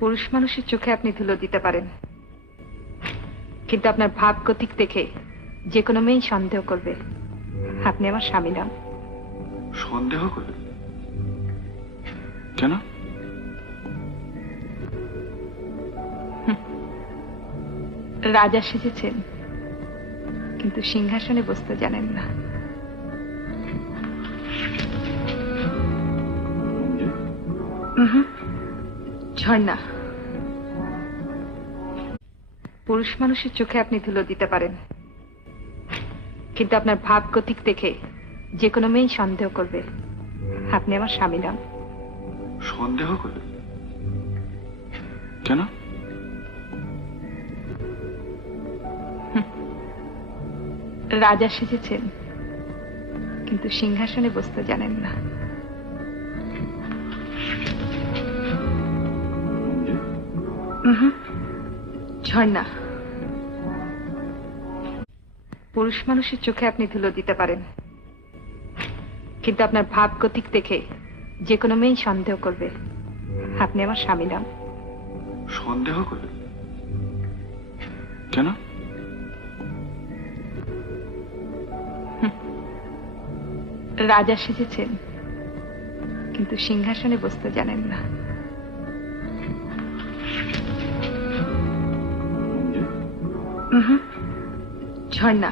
পুরুষ মানুষের চোখে আপনি ধুলো দিতে পারেন, কিন্তু আপনার ভাব গতিক দেখে যে কোনো মেয়েই সন্দেহ করবে আপনি আমার স্বামী নন। সন্দেহ করবে কেন? রাজা সেজেছেন, কিন্তু সিংহাসনে বসতে জানেন না। ঝর্ণা। পুরুষ মানুষের চোখে আপনি ধুলো দিতে পারেন, কিন্তু আপনার ভাব গতিক দেখে যে কোনো মেয়েই সন্দেহ করবে আপনি আমার স্বামী নন। সন্দেহ করবে কেন? রাজা সেজেছেন, কিন্তু সিংহাসনে বসতে জানেন না। ঝর্ণা। পুরুষ মানুষের চোখে আপনি ধুলো দিতে পারেন, কিন্তু আপনার ভাব গতিক দেখে যে কোনো মেয়েই সন্দেহ করবে আপনি আমার স্বামী নন। সন্দেহ করবে কেন? রাজা সেজেছেন, কিন্তু সিংহাসনে বসতে জানেন না। ঝর্ণা।